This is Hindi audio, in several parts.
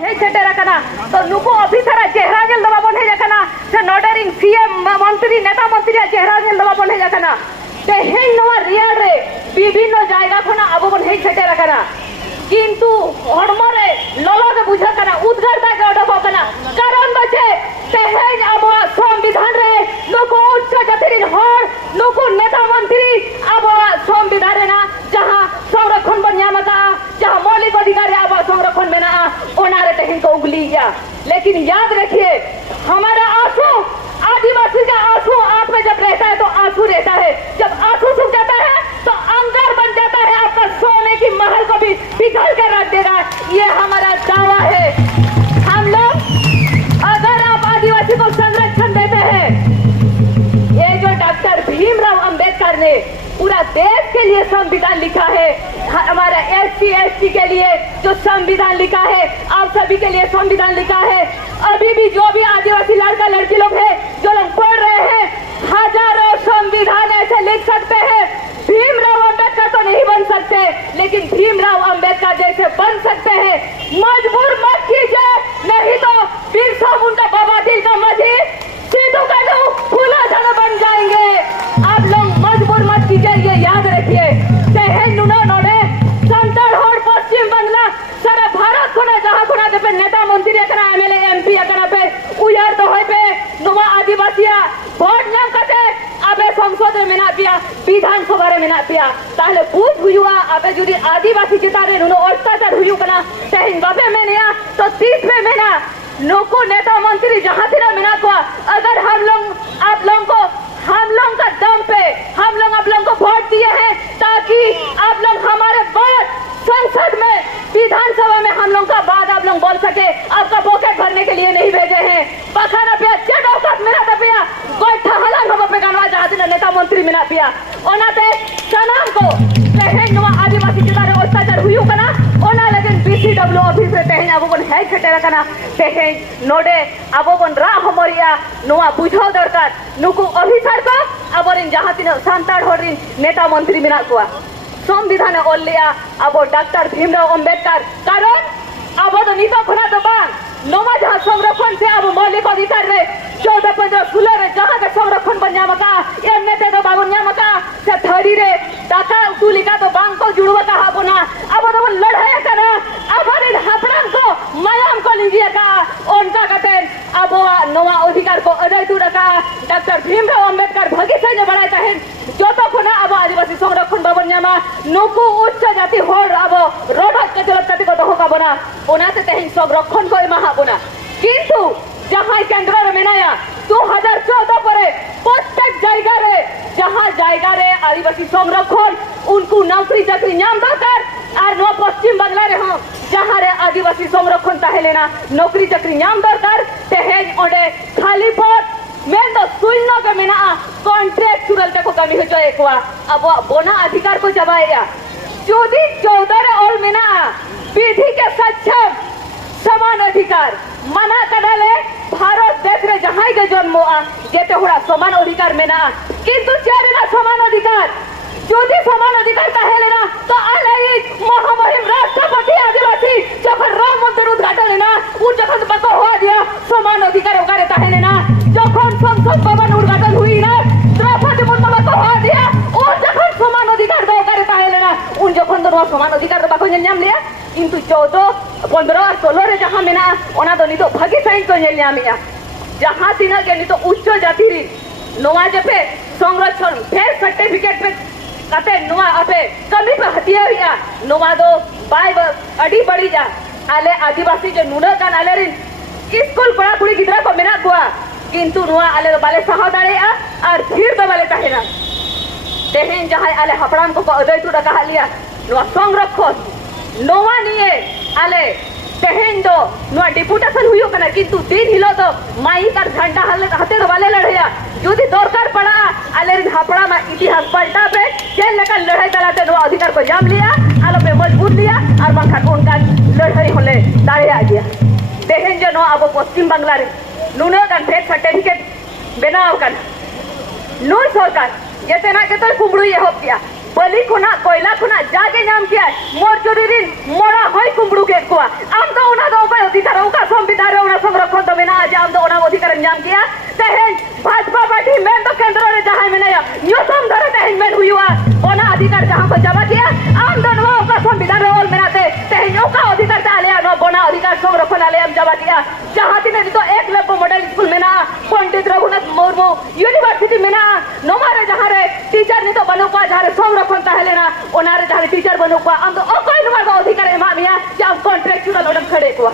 तो नुकु ऑफिसर चेहरा नेल दबा बन हेजना से नोडरिंग सीएम मंत्री नेता मंत्री चेहरा नेल दबा बन हेजना तेहेन नवा रियल रे विभिन्न जायगा खना अब बन हे सेटेरा कना किंतु हड़मरे ललो के बुझा कना उद्गारता के ओडो कना कारण बचे तेहेन अब संविधान रे नुकु उच्च जातिरिन हर नुकु नेता मंत्री अब संविधान रे ना जहां संरक्षण बन्यामका जहां मौलिक अधिकार अब संरक्षण में ना ओना रे तेहेन को उगली गया। लेकिन याद रखिए हमारा आंसू आदिवासी का आंसू आप में जब रहता है तो आंसू रहता है, जब आंसू सूख जाता है तो अंगार बन जाता है, आपका सोने की महल को भी पिघल कर रख देगा। ये हमारा दावा है। हम लोग अगर आप आदिवासी को संरक्षण देते हैं, ये जो डॉक्टर भीमराव अंबेडकर ने पूरा देश के लिए संविधान लिखा है, हमारा SC/ST के लिए जो संविधान लिखा है, आप सभी के लिए संविधान लिखा है। अभी भी जो भी आदिवासी लड़का लड़की लोग हैं जो लोग पढ़ रहे हैं, हजारों संविधान ऐसे लिख सकते हैं। भीमराव अंबेडकर तो नहीं बन सकते, लेकिन भीमराव अंबेडकर जैसे बन सकते हैं। मजबूर मत कीजिए, नहीं तो बिरसा मुंडा बाबा दिल का मजी सीधू कानू फूला झाड़ा बन जाएंगे। आप लोग मजबूर मत कीजिए, ये याद रखिए। तेहेन नुना नोडे संताल होड़ पश्चिम बांग्ला सारा भारत को ना जहां को ना पे नेता मंत्री एकना MLA MP एकना पे उयार तो होय पे नुमा आदिवासिया भोट नाम कते आबे संसद में मेना पिया विधानसभा रे मेना पिया ताहले बुझ हुआ आबे जुदी आदिवासी चितारे नुनो अत्याचार हुयु कना तेहेन बाबे मेनिया तो 30 में मेना नुकु नेता मंत्री जहां तिना मेना को अगर हम लोग आप लोगों को हम लोग का दम पे हम लोग आप लोगों को वोट दिए हैं ताकि आप लोग हमारे बात संसद में विधानसभा में हम लोग का बात आप लोग बोल सके। आपका पॉकेट भरने के लिए नहीं भेजे हैं। बखाना पिया चेट औसत मेरा तपिया कोई ठहला नब पे गनवा चाहते ना नेता मंत्री मेना पिया ओनाते सनाम को तेहेन नुआ आदिवासी चितारे अत्याचार हुयु कना ओना लेकिन BCW ऑफिस रे तेहेन अब बन है छटेरा कना तेहेन नोडे अब बन रा हमरिया नुआ बुझाव दरकार नुकु ऑफिसर को अबरिन जहां तिन सांताड़ होरिन नेता मंत्री मेना को संविधान ओल लिया अब डॉक्टर भीमराव अंबेडकर कारण अब तो नीता खुना तो बांग नोमा जहां संरक्षण से अब मौलिक अधिकार रे 14-15 फुले रे जहां के संरक्षण बन्या मका एमने ते तो बागुन्या मका से थरी रे टाका तुलिका तो बांग को जुड़वा का हाबोना अब तो लड़ाई करा अब इन हापड़न को मयाम को लीजिए का उनका कते अब नोमा अधिकार को अदय तू रखा डॉक्टर भीमराव अंबेडकर भगी से जो बढ़ाता है जो तो खुना अब आदिवासी संरक्षण बन्या नुकु उच्च जाति होड़ अब रोडक के चलत कति को तो होका बना ओनाते तेहिन संरक्षण को महा बना किंतु जहां केंद्र रे मेनाया 2014 परे प्रत्येक जायगा रे जहां जायगा रे आदिवासी संरक्षण उनको नौकरी चाकरी नाम दरकार और नो पश्चिम बांग्ला रे हम जहां रे आदिवासी संरक्षण ताहेलेना नौकरी चाकरी नाम दरकार तेहेन ओडे खाली पद मेन तो सुइनो के मेना कॉन्ट्रैक्चुअल ते को कमी हो जाए को अब बोना अधिकार को जबाया जोदी 14 रे और मेना विधि के सक्षम समान अधिकार मना कडाले भारत देश रे जहां के जन्म जेते हुड़ा समान अधिकार मेना किंतु चारेना समान अधिकार जोदी समान अधिकार ताहेलेना तो आले महामहिम राष्ट्रपति आदिवासी जब राम मंदिर उद्घाटन ना उन जखन बको हो दिया समान अधिकार ओकारे ताहेलेना जखन संसद भवन उद्घाटन हुई ना द्रौपदी मुर्मू बको हो दिया और जखन समान अधिकार दो ओकारे ताहेलेना उन जखन दो समान अधिकार बको नाम लिया किंतु 14, 15 और 16 रे जहां मेना ओना दो नितो भागी साइन को नामिया जहां तिना के नितो उच्च जाति री नोवा जपे संरक्षण फेर सर्टिफिकेट पे कते नोवा अपे कमी पे हतिया हिया नोवा दो बाय अडी बड़ी जा आले आदिवासी जो नुडा कान आले रिन स्कूल पढ़ा कुड़ी गिदरा को मेना कोआ किंतु नोवा आले बाले सहा दाड़ेया और फिर तो बाले ताहेना तेहेन जहां आले हपड़ाम को अदय तू रखा लिया नोवा संरक्षण नोवा निये आले तेहेन दो नोवा डिपुटेशन हुयो कना किंतु दिन हिलो तो माइक और झंडा हते तो बाले लड़ेया जुदी दरकार पड़ा आले रिन हपड़ा मा इतिहास पलटा पे चल लेका लड़ाई चलाते नोवा अधिकार को जाम लिया आलो पे मजबूर लिया और बाखा उनका लड़ाई होले दाड़े आ गया तेहेन जो नो अब पश्चिम बांग्ला रे नुनो कान फेक सर्टिफिकेट बनाव कान नुन सरकार जेतेना के तो कुमड़ू ये हो गया बलि खुना कोयला खुना जाके नाम किया मोर चोरी मोड़ा होय कुमड़ू के को आम तो उना दो पे अधिकार अधिकार जहाँ को जमा किया आम दोनों का संविधान में ओल मिलाते तेहनों का अधिकार डाले नो बोना अधिकार संरक्षण आले हम जमा किया जहाँ तीन तो एक लेपो मॉडल स्कूल में ना पंडित रघुनाथ मुर्मू यूनिवर्सिटी में ना नोमारे जहाँ रे टीचर नहीं तो बनो का जहाँ रे संरक्षण ताहले ना ओनारे जहाँ टीचर बनो का हम तो कोई नुमा का अधिकार है मामिया जब कॉन्ट्रैक्चुअल ऑर्डर खड़े हुआ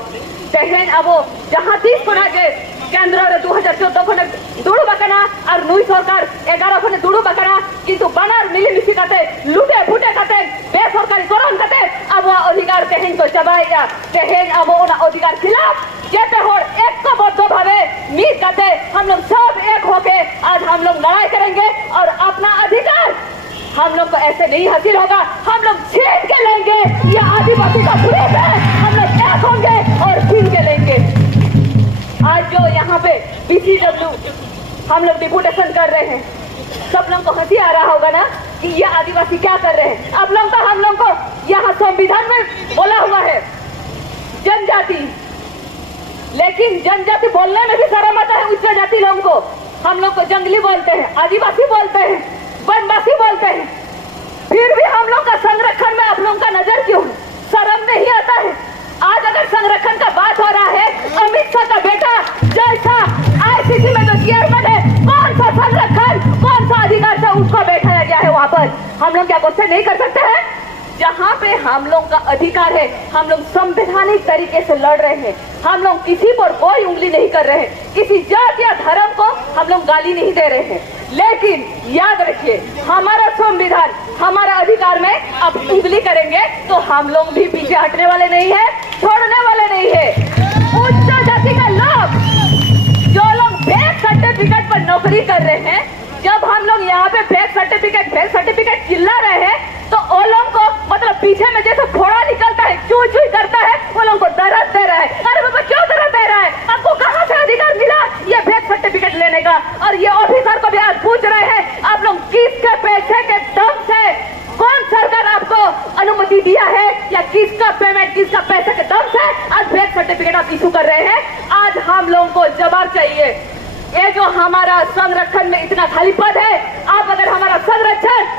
तेहन अब जहाँ 30 कोना के केंद्र रे 2014 खने दुड़ू बकना और नुई सरकार 11 खने दुड़ू बकना किंतु बनार मिली मिशी काते लुटे फुटे काते बेसरकारी करण काते अब अधिकार तेहन को चबाया तेहन अब ओना अधिकार खिलाफ जेते होर एकबद्ध भावे मीत काते हम लोग सब एक होके आज हम लोग लड़ाई करेंगे और अपना अधिकार हम लोग को ऐसे नहीं हासिल होगा हम लोग छीन के लेंगे ये आदिवासी का ग्रुप है हम लोग एक होंगे और छीन के लेंगे। आज जो यहाँ पे BCW हम लोग डिपुटेशन कर रहे हैं सब लोग को हंसी आ रहा होगा ना कि ये आदिवासी क्या कर रहे हैं। अब लोग तो हम लोग को यहाँ संविधान में बोला हुआ है जनजाति, लेकिन जनजाति बोलने में भी शर्म आता है उच्च जाति लोगों को। हम लोग को जंगली बोलते हैं, आदिवासी बोलते हैं, वनवासी बोलते हैं, फिर भी हम लोग का संरक्षण में आप लोगों का नजर क्यों? शर्म नहीं आता है? आज अगर संरक्षण का बात हो रहा है, अमित शाह का बेटा जैसा ICC में जो चेयरमैन है, कौन सा संरक्षण, कौन सा अधिकार से उसको बैठाया गया है वहाँ पर? हम लोग क्या क्वेश्चन नहीं कर सकते हैं? जहाँ पे हम लोग का अधिकार है हम लोग संवैधानिक तरीके से लड़ रहे हैं, हम लोग किसी पर कोई उंगली नहीं कर रहे हैं, किसी जात या धर्म को हम लोग गाली नहीं दे रहे हैं। लेकिन याद रखिए हमारा संविधान हमारा अधिकार में अब उंगली करेंगे तो हम लोग भी पीछे हटने वाले नहीं है, छोड़ने वाले नहीं है। उच्च जाति का लोग जो लोग फेक सर्टिफिकेट पर नौकरी कर रहे हैं, जब हम लोग यहाँ पे फेक सर्टिफिकेट चिल्ला रहे हैं तो वो लोग को मतलब पीछे में जैसे फोड़ा निकलता है, चूई चूई करता है, वो लोग को दर्द दे रहा है। अरे बाबा क्यों दर्द दे रहा है? आपको कहाँ से अधिकार मिला ये फेक सर्टिफिकेट लेने का? और ये ऑफिसर को भी आज पूछ रहे हैं आप लोग किसके पैसे के दम से, कौन सरकार आपको अनुमति दिया है या किसका पेमेंट किसका पैसे के दम से आज फेक सर्टिफिकेट आप इशू कर रहे हैं? आज हम लोगों को जवाब चाहिए। ये जो हमारा संरक्षण में इतना खाली पद है, आप अगर हमारा संरक्षण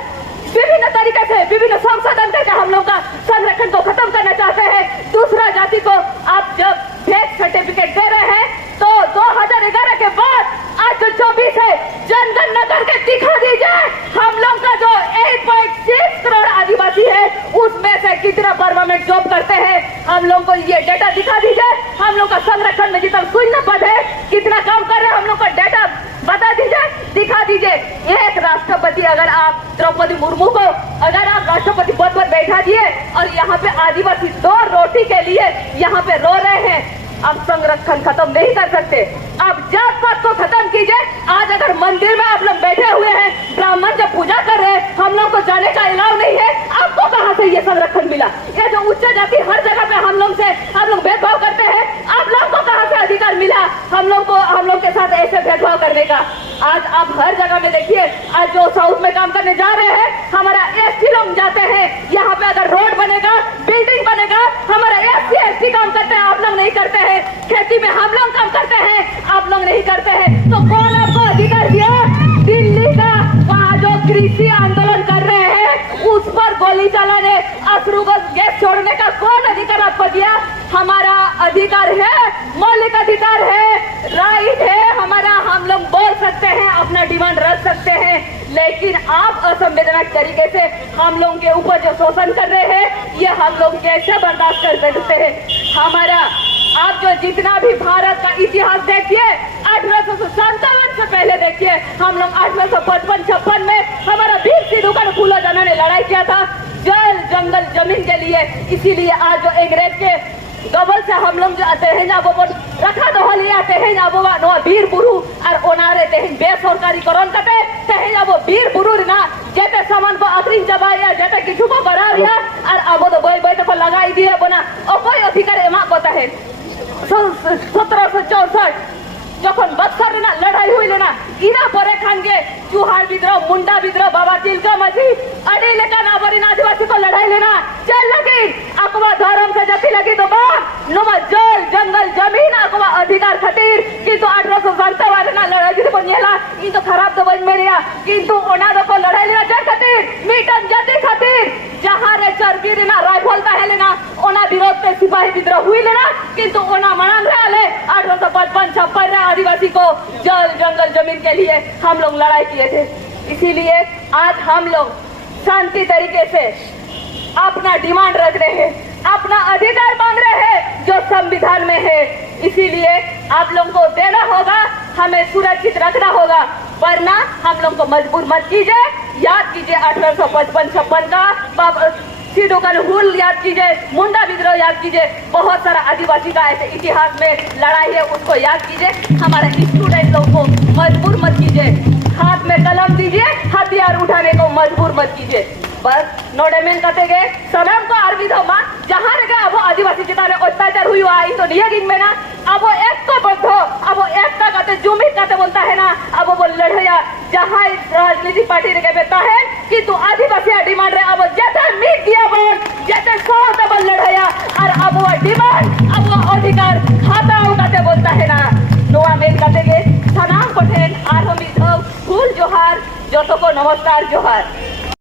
विभिन्न तरीके से विभिन्न संशोधन करके हम लोग का संरक्षण को खत्म करना चाहते हैं, दूसरा जाति को आप जब फेक सर्टिफिकेट दे रहे हैं तो 2011 के बाद आज जो 24 है जनगणना करके दिखा दीजिए हम लोग का जो 8.6 करोड़ आदिवासी है उसमें से कितना परमानेंट जॉब करते हैं, हम लोग को ये डेटा दिखा दीजिए। हम लोग का संरक्षण में जितना शून्य पद है कितना काम कर रहे हैं हम लोग का डेटा बता दीजिए, दिखा दीजिए। एक राष्ट्रपति अगर आप द्रौपदी मुर्मू को अगर आप राष्ट्रपति पद पर बैठा दिए और यहाँ पे आदिवासी 2 रोटी के लिए यहाँ पे रो रहे हैं, आप संरक्षण खत्म नहीं कर सकते। आप जात पात को खत्म कीजिए। आज अगर मंदिर में आप लोग बैठे हुए हैं, ब्राह्मण जब पूजा कर रहे हैं, हम लोग को जाने का अलाउ नहीं है, आपको कहाँ से ये संरक्षण मिला? ये जो उच्च जाति हर जगह पे हम लोग भेदभाव करते हैं, आप लोग को कहाँ से अधिकार मिला हम लोग के साथ ऐसे भेदभाव करने का? आज आप हर जगह में देखिए, आज जो साउथ में काम करने जा रहे हैं हमारा ST लोग जाते हैं, यहाँ पे अगर रोड बनेगा, बिल्डिंग बनेगा, हमारा SC ST काम करते हैं, आप लोग नहीं करते हैं। खेती में हम लोग काम करते हैं, आप लोग नहीं करते हैं। तो कौन आपको अधिकार दिया? दिल्ली का वहाँ जो कृषि आंदोलन कर रहे हैं उस पर गोली चलाने, अश्रुगत गैस छोड़ने का कौन अधिकार आपको दिया? हमारा अधिकार है, मौलिक अधिकार है, राइट है हमारा, हम लोग बोल सकते हैं, अपना डिमांड रख सकते हैं। लेकिन आप असंवैधानिक तरीके से हम लोगों के ऊपर जो शोषण कर रहे हैं ये हम लोग कैसे बर्दाश्त कर सकते हैं? हमारा आप जो जितना भी भारत का इतिहास देखिए, 1857 से पहले देखिए, हम लोग 1855-56 में हमारा वीर सिद्धू का फूलो जाना ने लड़ाई किया था जल जंगल जमीन के लिए। इसीलिए आज जो अंग्रेज के गबल से हम लोग जो आते हैं ना वो रखा दो लिए आते हैं ना वो वीर बुरु और ओनारे तेहन बेसरकारी करण करते तेहन अब वीर बुरु ना जेते सामान को अखरी जबाया जेते किछु को करा दिया और अब तो बोई तो लगाई दिए बना और कोई अधिकार एमा कोता है। 1764 যখন বক্সার না লড়াই হইল না ইনা পরে খানগে চুহার বিদ্রোহ মুন্ডা বিদ্রোহ বাবা তিলকা মাঝি अड़ी लेकिन आबरी आदिवासी को लड़ाई लेना चल लगी अकवा धर्म से जती लगी तो बाप नुमा जल जंगल जमीन अकवा अधिकार खातिर किंतु 1857 ना लड़ाई जी बनिएला इन तो खराब तो बन मेरिया किंतु ओना को लड़ाई लेना जा खातिर मीटन जती तो हुई लेना किंतु ओना मनांग रहे आले 1855-56 आदिवासी को जल जंगल जमीन के लिए हम लोग लड़ाई किए थे। इसीलिए आज हम लोग शांति तरीके से अपना डिमांड रख रहे हैं, अपना अधिकार मांग रहे हैं जो संविधान में है। इसीलिए आप लोगों को देना होगा, हमें सुरक्षित रखना होगा, वरना हम लोग को मजबूर मत कीजिए। याद कीजिए 1855-56 का सिद्धू कान्हू याद कीजिए, मुंडा विद्रोह याद कीजिए, बहुत सारा आदिवासी का ऐसे इतिहास में लड़ाई है उसको याद कीजिए। हमारे स्टूडेंट लोग को मजबूर मत कीजिए, हाथ में कलम दीजिए, हथियार उठाने को मजबूर मत कीजिए। बस नोडेमेन कतेगे सलाम को आर्मी धो मां जहां रे अब आदिवासी चितारे अत्याचार हुई आई तो निया गिन में ना अब एक को बद्धो अब एक का कते जुमित कते बोलता है ना अब वो लड़या जहां राजनीतिक पार्टी रे के बेता है कि तू आदिवासी डिमांड रे अब जते मीट दिया बोल जते सो तब लड़या और अब वो डिमांड अब वो अधिकार हाताओ कते बोलता है ना नोआ मेन कतेगे सनाम कोठेन आर हम फूल जोहार जो तो को नमस्कार जोहार।